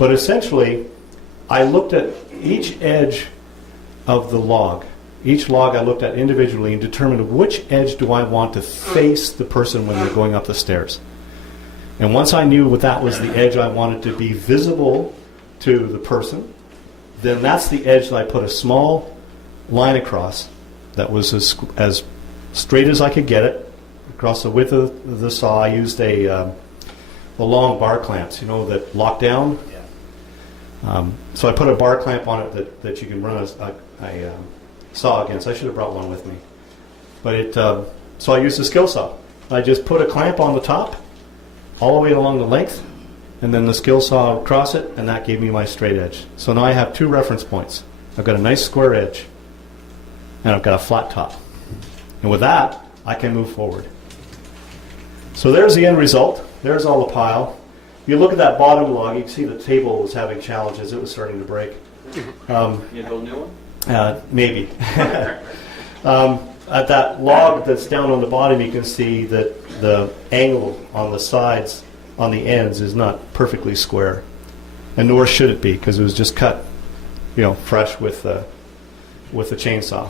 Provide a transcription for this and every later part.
But essentially, I looked at each edge of the log. Each log I looked at individually and determined which edge do I want to face the person when they're going up the stairs. And once I knew what that was the edge I wanted to be visible to the person, then that's the edge that I put a small line across that was as straight as I could get it across the width of the saw. I used the long bar clamps, that lock down. Yeah. So I put a bar clamp on it that you can run a saw against. I should have brought one with me. But so I used a skill saw. I just put a clamp on the top, all the way along the length, and then the skill saw across it, and that gave me my straight edge. So now I have two reference points. I've got a nice square edge, and I've got a flat top. And with that, I can move forward. So there's the end result. There's all the pile. If you look at that bottom log, you can see the table was having challenges. It was starting to break. You build a new one? Maybe. At that log that's down on the bottom, you can see that the angle on the sides, on the ends, is not perfectly square, and nor should it be, because it was just cut, fresh with the chainsaw.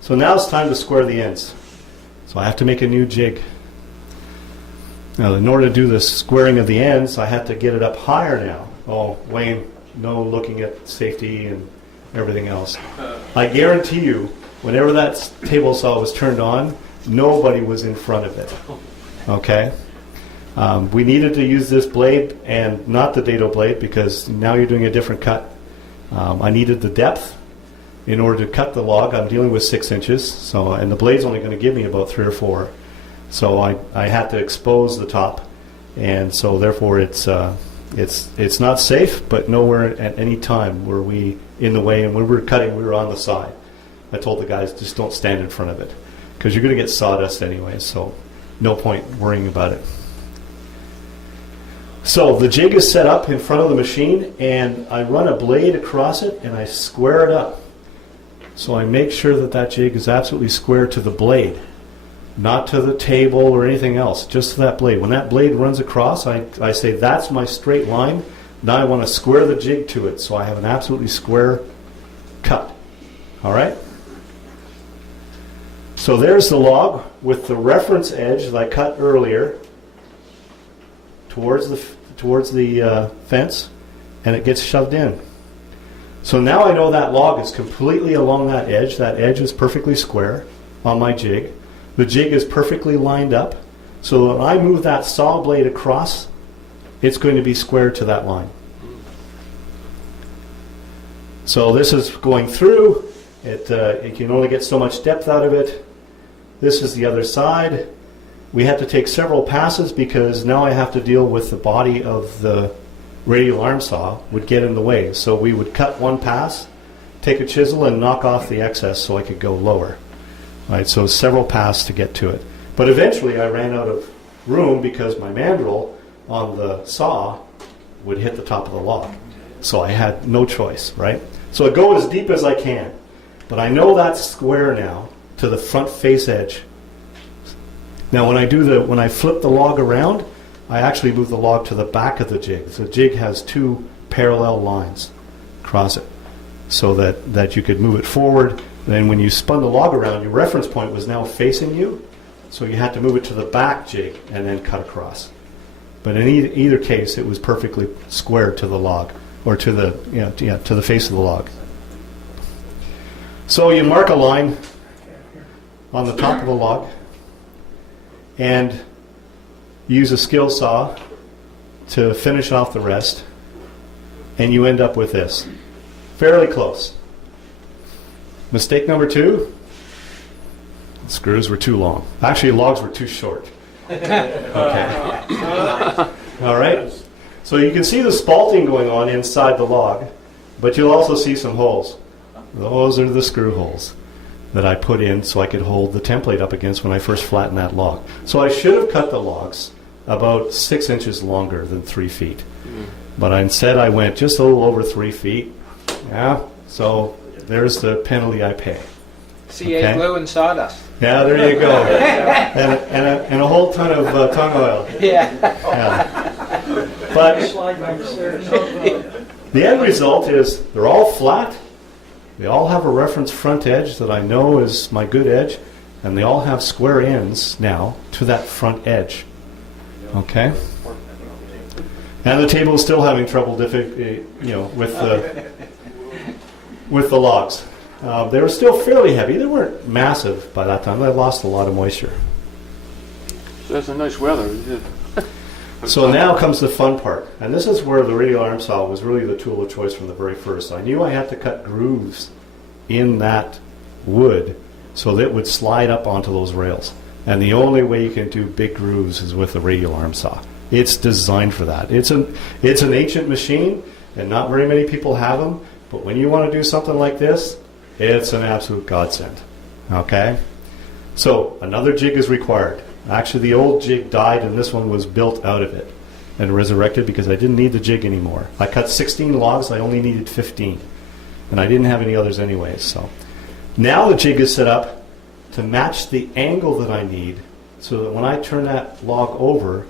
So now it's time to square the ends. So I have to make a new jig. Now, in order to do the squaring of the ends, I have to get it up higher now. Oh, Wayne, no looking at safety and everything else. I guarantee you, whenever that table saw was turned on, nobody was in front of it. Okay? We needed to use this blade and not the dado blade, because now you're doing a different cut. I needed the depth in order to cut the log. I'm dealing with 6 inches, and the blade's only going to give me about 3 or 4. So I had to expose the top, and so therefore it's not safe, but nowhere at any time were we in the way. And when we were cutting, we were on the side. I told the guys, just don't stand in front of it, because you're going to get sawdust anyway, so no point worrying about it. So the jig is set up in front of the machine, and I run a blade across it, and I square it up. So I make sure that jig is absolutely square to the blade, not to the table or anything else, just to that blade. When that blade runs across, I say, that's my straight line. Now I want to square the jig to it, so I have an absolutely square cut. All right? So there's the log with the reference edge that I cut earlier towards the fence, and it gets shoved in. So now I know that log is completely along that edge. That edge is perfectly square on my jig. The jig is perfectly lined up. So when I move that saw blade across, it's going to be square to that line. So this is going through. It can only get so much depth out of it. This is the other side. We had to take several passes because now I have to deal with the body of the radial arm saw would get in the way. So we would cut one pass, take a chisel and knock off the excess so I could go lower. Right, so several passes to get to it. But eventually I ran out of room because my mandrel on the saw would hit the top of the log. So I had no choice, right? So I go as deep as I can. But I know that's square now to the front face edge. Now when I flip the log around, I actually move the log to the back of the jig. So the jig has 2 parallel lines across it so that you could move it forward. Then when you spun the log around, your reference point was now facing you, so you had to move it to the back jig and then cut across. But in either case, it was perfectly square to the log, or to the face of the log. So you mark a line on the top of the log, and use a skill saw to finish off the rest, and you end up with this. Fairly close. Mistake number 2, the screws were too long. Actually, logs were too short. Okay. All right. So you can see the spalting going on inside the log, but you'll also see some holes. Those are the screw holes that I put in so I could hold the template up against when I first flattened that log. So I should have cut the logs about 6 inches longer than 3 feet. But instead I went just a little over 3 feet. Yeah, so there's the penalty I pay. CA glue and sawdust. Yeah, there you go. and a whole ton of tongue oil. Yeah. But Slide down the stairs. the end result is they're all flat. They all have a reference front edge that I know is my good edge, and they all have square ends now to that front edge. Okay? And the table is still having trouble with the logs. They were still fairly heavy. They weren't massive by that time. They lost a lot of moisture. So that's a nice weather. So now comes the fun part. And this is where the radial arm saw was really the tool of choice from the very first. I knew I had to cut grooves in that wood so that it would slide up onto those rails. And the only way you can do big grooves is with a radial arm saw. It's designed for that. It's an ancient machine, and not very many people have them. But when you want to do something like this, it's an absolute godsend. Okay? So another jig is required. Actually, the old jig died, and this one was built out of it and resurrected because I didn't need the jig anymore. I cut 16 logs. I only needed 15. And I didn't have any others anyways. So now the jig is set up to match the angle that I need so that when I turn that log over,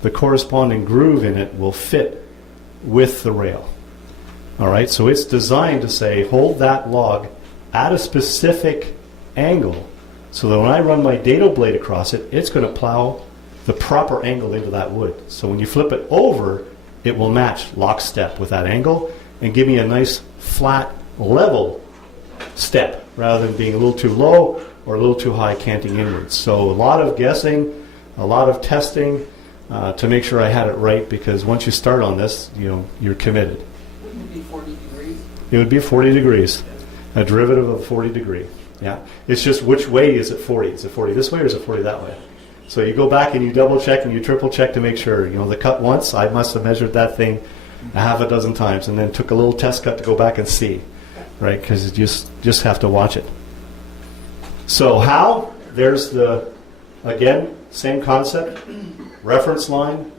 the corresponding groove in it will fit with the rail. All right, so it's designed to say hold that log at a specific angle so that when I run my dado blade across it, it's going to plow the proper angle into that wood. So when you flip it over, it will match lockstep with that angle and give me a nice flat level step rather than being a little too low or a little too high canting inwards. So a lot of guessing, a lot of testing to make sure I had it right, because once you start on this, you're committed. Wouldn't it be 40 degrees? It would be 40 degrees, a derivative of 40 degree. Yeah, it's just which way is it 40? Is it 40 this way or is it 40 that way? So you go back and you double check and you triple check to make sure. The cut once, I must have measured that thing a half a dozen times and then took a little test cut to go back and see, right? Because you just have to watch it. So how? There's again, same concept. Reference line.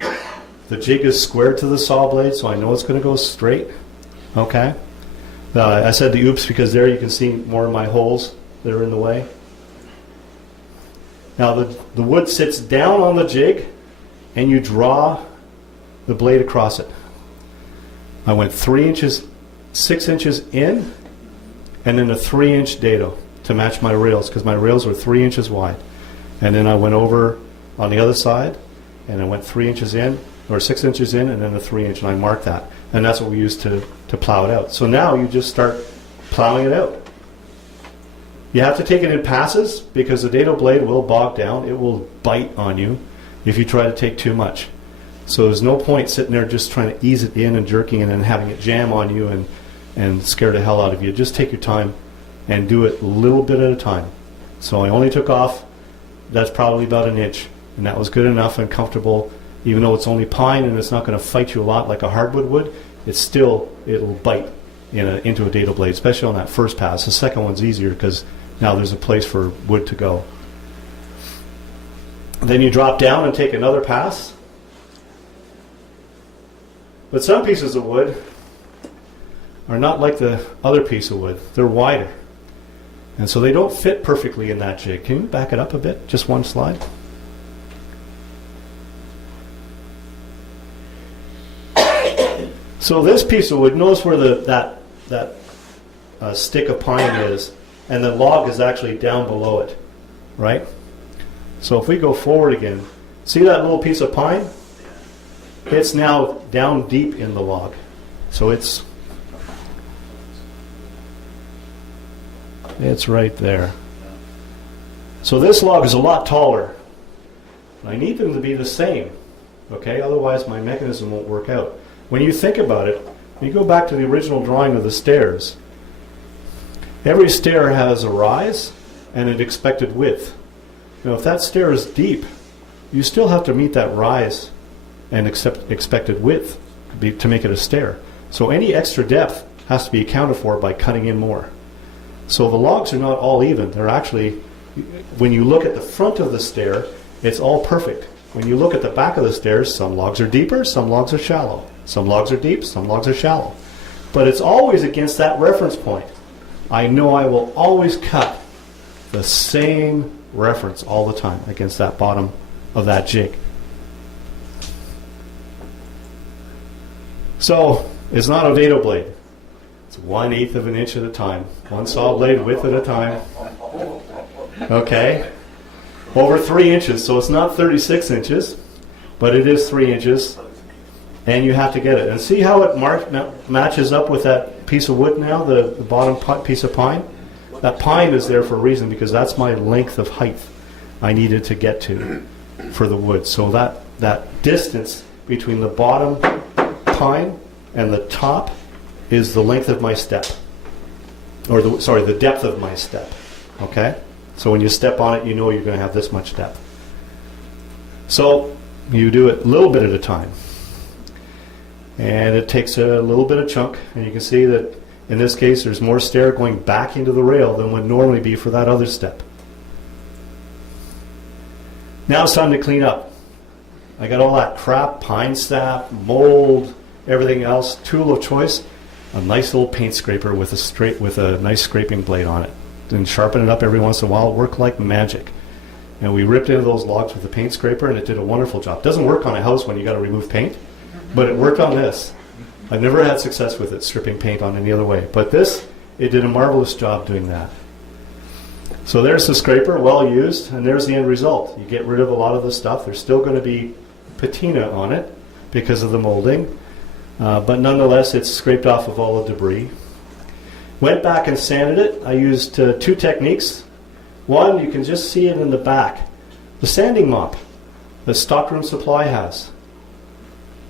The jig is squared to the saw blade, so I know it's going to go straight. Okay. I said the oops because there you can see more of my holes that are in the way. Now the wood sits down on the jig, and you draw the blade across it. I went 3 inches, 6 inches in, and then a 3-inch dado to match my rails because my rails were 3 inches wide. And then I went over on the other side, and I went 3 inches in, or 6 inches in, and then a 3-inch, and I marked that. And that's what we used to plow it out. So now you just start plowing it out. You have to take it in passes because the dado blade will bog down. It will bite on you if you try to take too much. So there's no point sitting there just trying to ease it in and jerking it and having it jam on you and scare the hell out of you. Just take your time and do it a little bit at a time. So I only took off, that's probably about 1 inch. And that was good enough and comfortable. Even though it's only pine and it's not going to fight you a lot like a hardwood would, it'll bite into a dado blade, especially on that first pass. The second one's easier because now there's a place for wood to go. Then you drop down and take another pass. But some pieces of wood are not like the other piece of wood. They're wider. And so they don't fit perfectly in that jig. Can you back it up a bit? Just one slide. So this piece of wood, notice where that stick of pine is, and the log is actually down below it, right? So if we go forward again, see that little piece of pine? It's now down deep in the log. So it's right there. So this log is a lot taller. I need them to be the same, okay? Otherwise my mechanism won't work out. When you think about it, you go back to the original drawing of the stairs. Every stair has a rise and an expected width. Now, if that stair is deep, you still have to meet that rise and expected width to make it a stair. So any extra depth has to be accounted for by cutting in more. So the logs are not all even. They're actually, when you look at the front of the stair, it's all perfect. When you look at the back of the stairs, some logs are deeper, some logs are shallow. Some logs are deep, some logs are shallow. But it's always against that reference point. I know I will always cut the same reference all the time against that bottom of that jig. So it's not a dado blade. It's 1/8 of an inch at a time. One saw blade width at a time. Okay? Over 3 inches. So it's not 36 inches, but it is 3 inches. And you have to get it. And see how it matches up with that piece of wood now, the bottom piece of pine? That pine is there for a reason, because that's my length of height I needed to get to for the wood. So that distance between the bottom pine and the top is the length of my step. Or the depth of my step. Okay? So when you step on it, you know you're going to have this much depth. So you do it a little bit at a time. And it takes a little bit of chunk, and you can see that in this case there's more stair going back into the rail than would normally be for that other step. Now it's time to clean up. I got all that crap, pine sap, mold, everything else. Tool of choice, a nice little paint scraper with a nice scraping blade on it. And sharpen it up every once in a while. It worked like magic. And we ripped into those logs with the paint scraper, and it did a wonderful job. It doesn't work on a house when you got to remove paint, but it worked on this. I've never had success with it stripping paint on any other way, but this, it did a marvelous job doing that. So there's the scraper, well used, and there's the end result. You get rid of a lot of the stuff. There's still going to be patina on it because of the molding, but nonetheless it's scraped off of all the debris. Went back and sanded it. I used 2 techniques. One, you can just see it in the back. The sanding mop that Stockroom Supply has.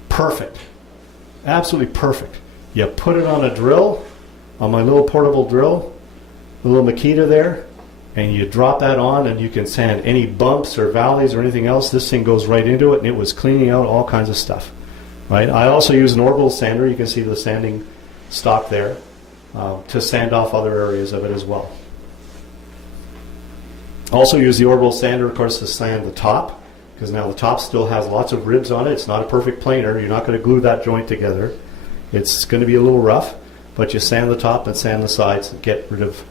Perfect. Absolutely perfect. You put it on a drill, on my little portable drill, the little Makita there, and you drop that on, and you can sand any bumps or valleys or anything else. This thing goes right into it, and it was cleaning out all kinds of stuff. Right? I also use an orbital sander. You can see the sanding stock there to sand off other areas of it as well. Also use the orbital sander, of course, to sand the top, because now the top still has lots of ribs on it. It's not a perfect planer. You're not going to glue that joint together. It's going to be a little rough, but you sand the top and sand the sides and get rid of